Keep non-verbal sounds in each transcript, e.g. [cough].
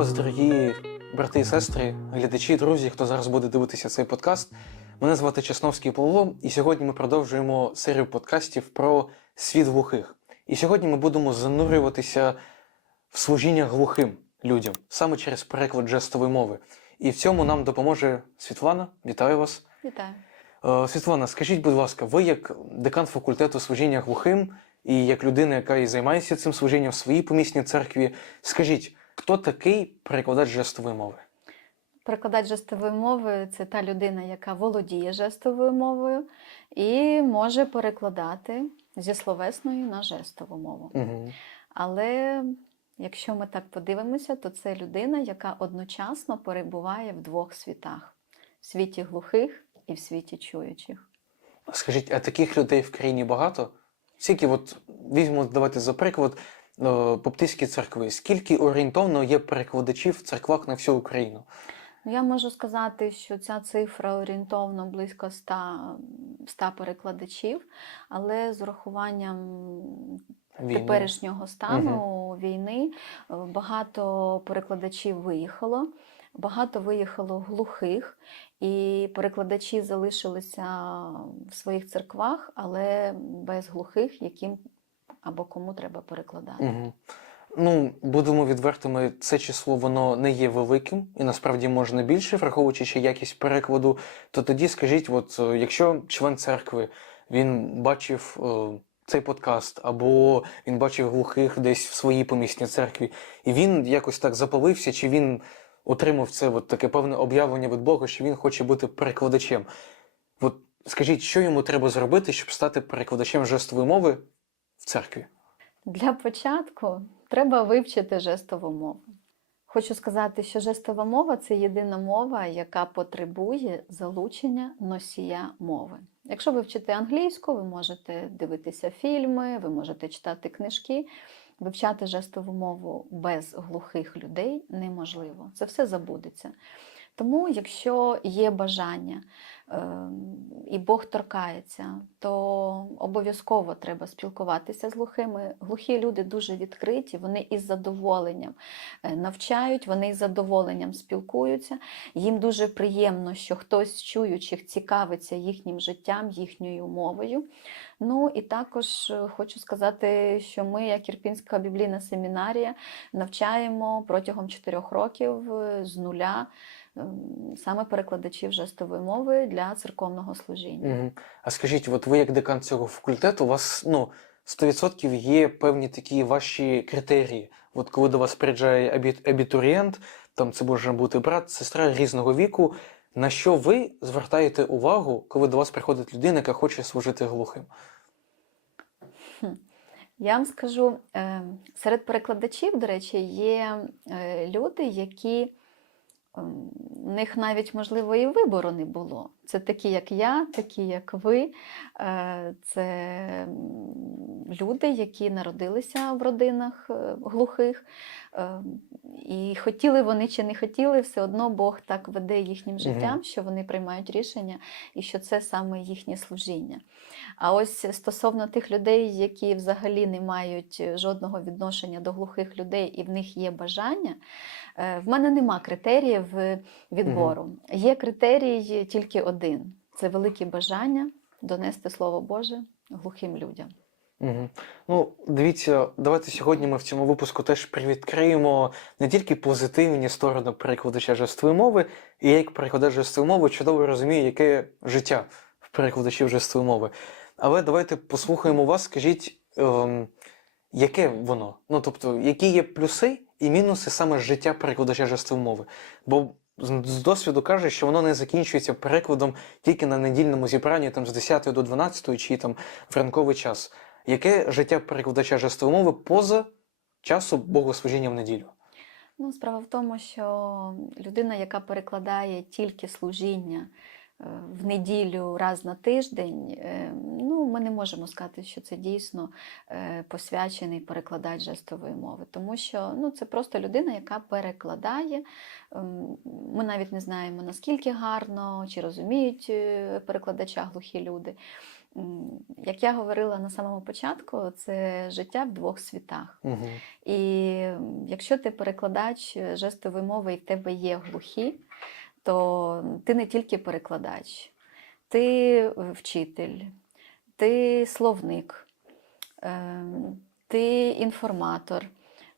вас, дорогі брати і сестри, глядачі, друзі, хто зараз буде дивитися цей подкаст. Мене звати Чесновський Павло, і сьогодні ми продовжуємо серію подкастів про світ глухих. І сьогодні ми будемо занурюватися в служіння глухим людям саме через переклад жестової мови. І в цьому нам допоможе Світлана. Вітаю вас. Вітаю. Е, Світлана, скажіть, будь ласка, ви як декан факультету служіння глухим і як людина, яка і займається цим служінням в своїй помісній церкві, скажіть, хто такий перекладач жестової мови? Перекладач жестової мови це та людина, яка володіє жестовою мовою і може перекладати зі словесної на жестову мову. Угу. Але якщо ми так подивимося, то це людина, яка одночасно перебуває в двох світах: в світі глухих і в світі чуючих. Скажіть, а таких людей в країні багато? Скільки, от візьмемо, давайте за приклад, е, баптистські церкви, скільки орієнтовно є перекладачів в церквах на всю Україну? Ну, Я можу сказати, що ця цифра орієнтовно близько 100, 100 перекладачів, але з урахуванням Війни. теперішнього стану війни е, багато перекладачів виїхало. Багато виїхало глухих, і перекладачі залишилися в своїх церквах, але без глухих, яким або кому треба перекладати. Угу. Ну, будемо відвертими, це число воно не є великим, і насправді можна більше, враховуючи ще якість перекладу. То тоді скажіть, от е, якщо член церкви він бачив е, цей подкаст, або він бачив глухих десь в своїй помісній церкві, і він якось так запалився, чи він отримав це от таке певне об'явлення від Бога, що він хоче бути перекладачем. От скажіть, що йому треба зробити, щоб стати перекладачем жестової мови в церкві? Для початку треба вивчити жестову мову. Хочу сказати, що жестова мова це єдина мова, яка потребує залучення носія мови. Якщо ви вчите англійську, ви можете дивитися фільми, ви можете читати книжки. Вивчати жестову мову без глухих людей неможливо. Це все забудеться. Тому, якщо є бажання і Бог торкається, то обов'язково треба спілкуватися з глухими. Глухі люди дуже відкриті, вони із задоволенням е, навчають, вони із задоволенням спілкуються. Їм дуже приємно, що хтось чуючих цікавиться їхнім життям, їхньою мовою. Ну і також е, хочу сказати, що ми, як Ірпінська біблійна семінарія, навчаємо протягом чотирьох років е, з нуля ем, саме перекладачів жестової мови для церковного служіння. Угу. А скажіть, от ви як декан цього факультету, у вас ну, 100% є певні такі ваші критерії. От коли до вас приїжджає абітурієнт, там це може бути брат, сестра різного віку. На що ви звертаєте увагу, коли до вас приходить людина, яка хоче служити глухим? Я вам скажу, е, серед перекладачів, до речі, є е, люди, які ем, в них навіть, можливо, і вибору не було. Це такі, як я, такі, як ви. Е, Це люди, які народилися в родинах е, глухих. Е, І хотіли вони чи не хотіли, все одно Бог так веде їхнім життям, що вони приймають рішення і що це саме їхнє служіння. А ось стосовно тих людей, які взагалі не мають жодного відношення до глухих людей, і в них є бажання, е, в мене нема критеріїв е, відбору. Є критерій тільки один: це велике бажання донести Слово Боже глухим людям. Угу. Ну, дивіться, давайте сьогодні ми в цьому випуску теж привідкриємо не тільки позитивні сторони перекладача жестової мови, і я як перекладач жестової мови чудово розумію, яке життя в перекладачів жестової мови. Але давайте послухаємо вас, скажіть, ем, яке воно? Ну, тобто, які є плюси і мінуси саме життя перекладача жестової мови? Бо з досвіду каже, що воно не закінчується перекладом тільки на недільному зібранні там, з 10 до 12 чи там в ранковий час. Яке життя перекладача жестової мови поза часу богослужіння в неділю? Ну, справа в тому, що людина, яка перекладає тільки служіння е, в неділю раз на тиждень, е, ну, ми не можемо сказати, що це дійсно е, посвячений перекладач жестової мови, тому що ну, це просто людина, яка перекладає. Ем, Ми навіть не знаємо, наскільки гарно чи розуміють е, перекладача глухі люди. як я говорила на самому початку, це життя в двох світах. Угу. І якщо ти перекладач жестової мови і в тебе є глухі, то ти не тільки перекладач, ти вчитель, ти словник, ем, ти інформатор,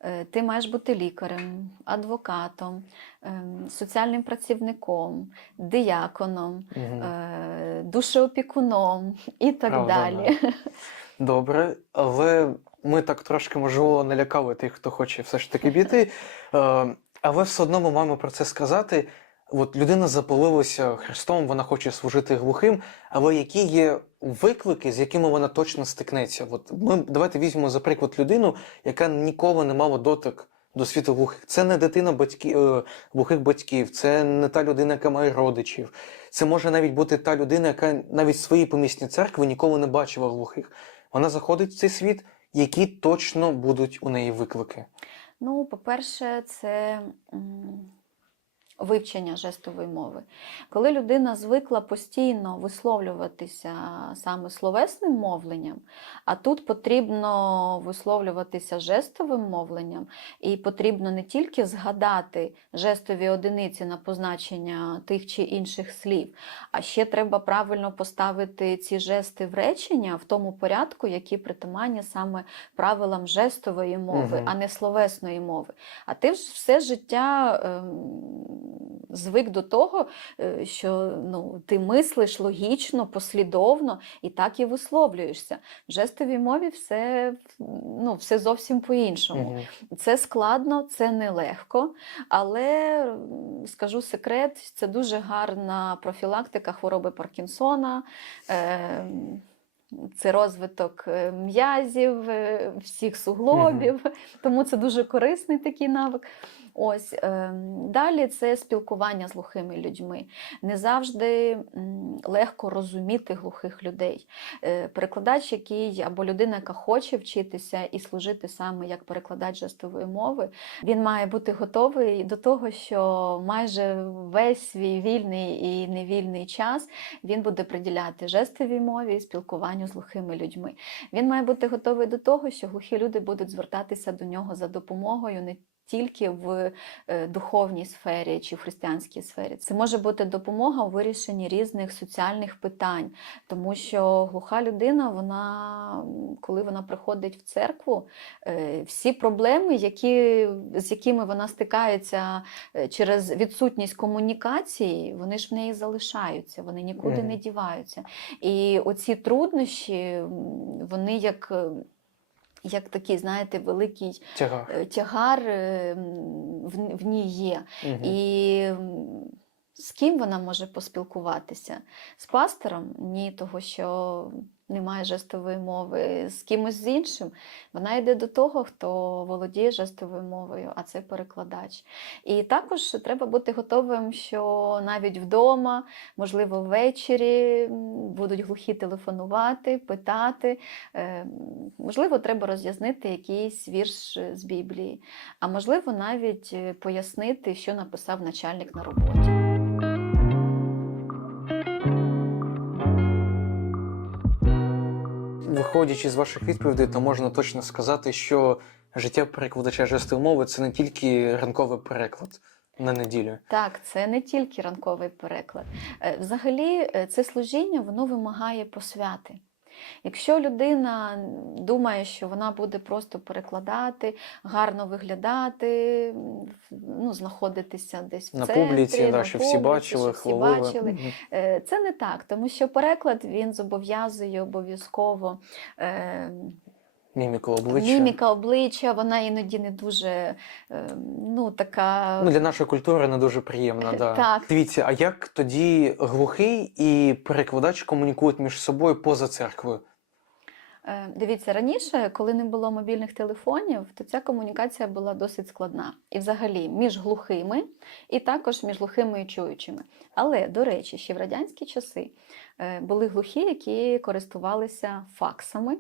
е, ти маєш бути лікарем, адвокатом, ем, соціальним працівником, дияконом, Угу. е, душеопікуном і так Правда, далі. [laughs] Добре, але ми так трошки можливо налякали тих, хто хоче все ж таки піти. Е, Але все одно ми маємо про це сказати. От людина запалилася Христом, вона хоче служити глухим, але які є виклики, з якими вона точно стикнеться? От ми давайте візьмемо за приклад людину, яка ніколи не мала дотик до світу глухих. Це не дитина батьки, е, глухих батьків, це не та людина, яка має родичів. Це може навіть бути та людина, яка навіть в своїй помісній церкві ніколи не бачила глухих. Вона заходить в цей світ, які точно будуть у неї виклики. Ну, по-перше, це вивчення жестової мови. Коли людина звикла постійно висловлюватися саме словесним мовленням, а тут потрібно висловлюватися жестовим мовленням, і потрібно не тільки згадати жестові одиниці на позначення тих чи інших слів, а ще треба правильно поставити ці жести в речення в тому порядку, які притаманні саме правилам жестової мови, Мгм. а не словесної мови. А ти ж все життя ем, звик до того, е, що ну, ти мислиш логічно, послідовно і так і висловлюєшся. В жестовій мові все, ну, все зовсім по-іншому. Мгм. Це складно, це нелегко, але скажу секрет, це дуже гарна профілактика хвороби Паркінсона. е, Це розвиток е, м'язів, е, всіх суглобів, тому це дуже корисний такий навик. Ось е, далі це спілкування з глухими людьми. Не завжди легко розуміти глухих людей. Е, Перекладач, який або людина, яка хоче вчитися і служити саме як перекладач жестової мови, він має бути готовий до того, що майже весь свій вільний і невільний час він буде приділяти жестовій мові і спілкуванню з глухими людьми. Він має бути готовий до того, що глухі люди будуть звертатися до нього за допомогою не тільки в е, духовній сфері чи в християнській сфері. Це може бути допомога у вирішенні різних соціальних питань, тому що глуха людина, вона, коли вона приходить в церкву, е, всі проблеми, які, з якими вона стикається е, через відсутність комунікації, вони ж в неї залишаються, вони нікуди Мгм. не діваються. І оці труднощі, вони як. Як такий, знаєте, великий Тягар. е, тягар е, в, в ній є. Угу. І з ким вона може поспілкуватися? З пастором? Ні, того, що немає жестової мови. З кимось з іншим. Вона йде до того, хто володіє жестовою мовою, а це перекладач. І також треба бути готовим, що навіть вдома, можливо, ввечері будуть глухі телефонувати, питати. Е, Можливо, треба роз'яснити якийсь вірш з Біблії, а можливо, навіть е, пояснити, що написав начальник на роботі. Виходячи з ваших відповідей, то можна точно сказати, що життя перекладача жестової мови це не тільки ранковий переклад на неділю. Так, це не тільки ранковий переклад. Е, Взагалі, е, це служіння воно вимагає посвяти. Якщо людина думає, що вона буде просто перекладати, гарно виглядати, ну, знаходитися десь в На центрі, публіці, на да, що всі бачили, що всі хвалили. бачили. Е, Це не так, тому що переклад він зобов'язує обов'язково е, Міміку обличчя. міміка обличчя, вона іноді не дуже е, ну, така. Ну, для нашої культури не дуже приємно. Да. Так. Дивіться, а як тоді глухий і перекладач комунікують між собою поза церквою? Е, Дивіться, раніше, коли не було мобільних телефонів, то ця комунікація була досить складна. І взагалі між глухими, і також між глухими і чуючими. Але, до речі, ще в радянські часи е, були глухі, які користувалися факсами.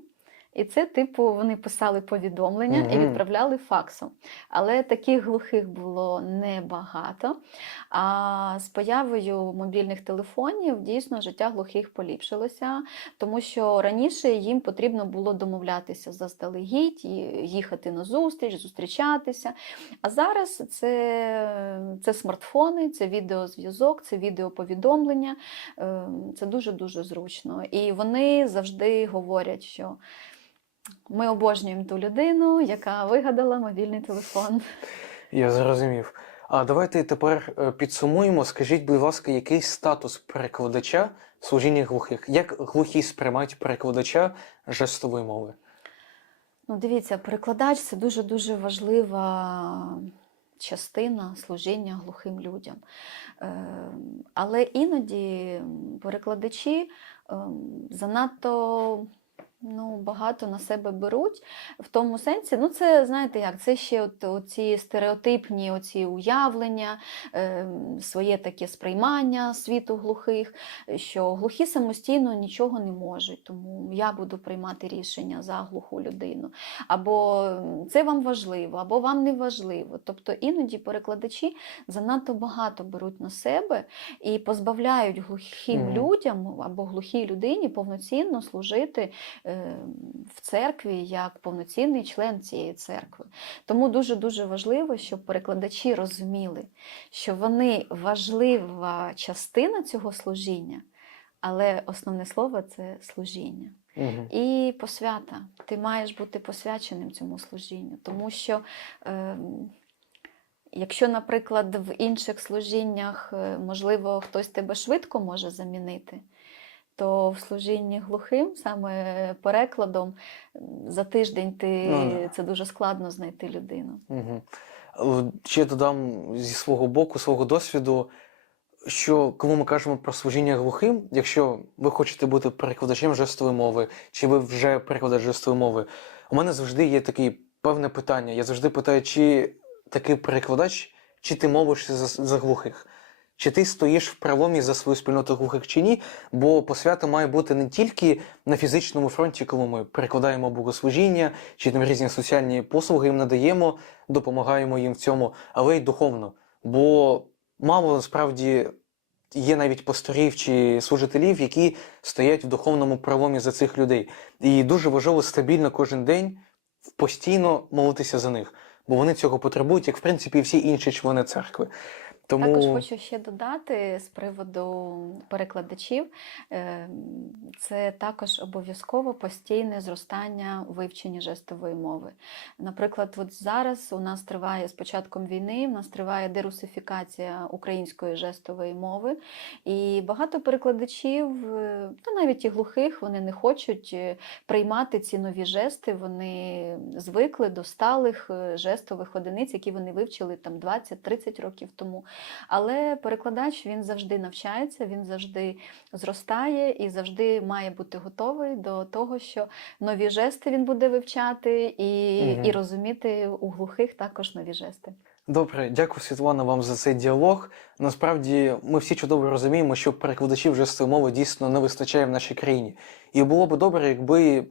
І це, типу, вони писали повідомлення і відправляли факсом. Але таких глухих було небагато. А з появою мобільних телефонів дійсно життя глухих поліпшилося, тому що раніше їм потрібно було домовлятися заздалегідь, їхати на зустріч, зустрічатися. А зараз це, це смартфони, це відеозв'язок, це відеоповідомлення. Е, Це дуже-дуже зручно. І вони завжди говорять, що ми обожнюємо ту людину, яка вигадала мобільний телефон. Я зрозумів. А давайте тепер е, підсумуємо. Скажіть, будь ласка, який статус перекладача в служінні глухих? Як глухі сприймають перекладача жестової мови? Ну, дивіться, перекладач це дуже-дуже важлива частина служіння глухим людям. Е, Але іноді перекладачі ем, занадто ну, багато на себе беруть в тому сенсі. Ну, це знаєте як, це ще от, оці стереотипні оці уявлення, ем, своє таке сприймання світу глухих, що глухі самостійно нічого не можуть, тому я буду приймати рішення за глуху людину. Або це вам важливо, або вам не важливо. Тобто іноді перекладачі занадто багато беруть на себе і позбавляють глухим Мгм. людям або глухій людині повноцінно служити е, в церкві як повноцінний член цієї церкви. Тому дуже-дуже важливо, щоб перекладачі розуміли, що вони важлива частина цього служіння, але основне слово це служіння. Угу. І посвята. Ти маєш бути посвяченим цьому служінню. Тому що, е, якщо, наприклад, в інших служіннях, е, можливо, хтось тебе швидко може замінити, то в служінні глухим, саме перекладом, за тиждень ти, Ну, це дуже складно знайти людину. Угу. Ще додам зі свого боку, свого досвіду, що коли ми кажемо про служіння глухим, якщо ви хочете бути перекладачем жестової мови, чи ви вже перекладач жестової мови, у мене завжди є таке певне питання. Я завжди питаю, чи такий перекладач, чи ти мовишся за, за глухих? Чи ти стоїш в проломі за свою спільноту глухих чи ні? Бо посвята має бути не тільки на фізичному фронті, коли ми перекладаємо богослужіння, чи там різні соціальні послуги їм надаємо, допомагаємо їм в цьому, але й духовно. Бо мало насправді є навіть пасторів чи служителів, які стоять в духовному проломі за цих людей. І дуже важливо стабільно кожен день постійно молитися за них, бо вони цього потребують, як в принципі всі інші члени церкви. Тому Також хочу ще додати з приводу перекладачів, е, це також обов'язково постійне зростання у вивченні жестової мови. Наприклад, от зараз у нас триває з початком війни, у нас триває дерусифікація української жестової мови, і багато перекладачів, е, та навіть і глухих, вони не хочуть е, приймати ці нові жести. Вони звикли до сталих жестових одиниць, які вони вивчили там 20-30 років тому. Але перекладач він завжди навчається, він завжди зростає і завжди має бути готовий до того, що нові жести він буде вивчати і, Мгм. і розуміти у глухих також нові жести. Добре, дякую, Світлана, вам за цей діалог. Насправді, ми всі чудово розуміємо, що перекладачів жестової мови дійсно не вистачає в нашій країні. І було б добре, якби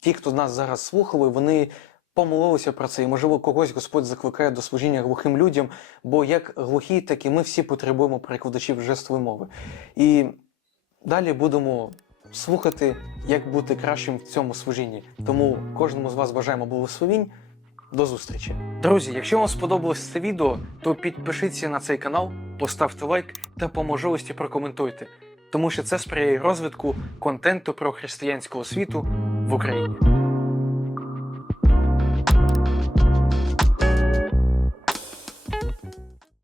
ті, хто нас зараз слухали, вони помолилися про це, і можливо когось Господь закликає до служіння глухим людям, бо як глухі, так і ми всі потребуємо перекладачів жестової мови. І далі будемо слухати, як бути кращим в цьому служінні. Тому кожному з вас бажаємо благословінь. До зустрічі. Друзі, якщо вам сподобалось це відео, то підпишіться на цей канал, поставте лайк та по можливості прокоментуйте, тому що це сприяє розвитку контенту про християнську освіту в Україні.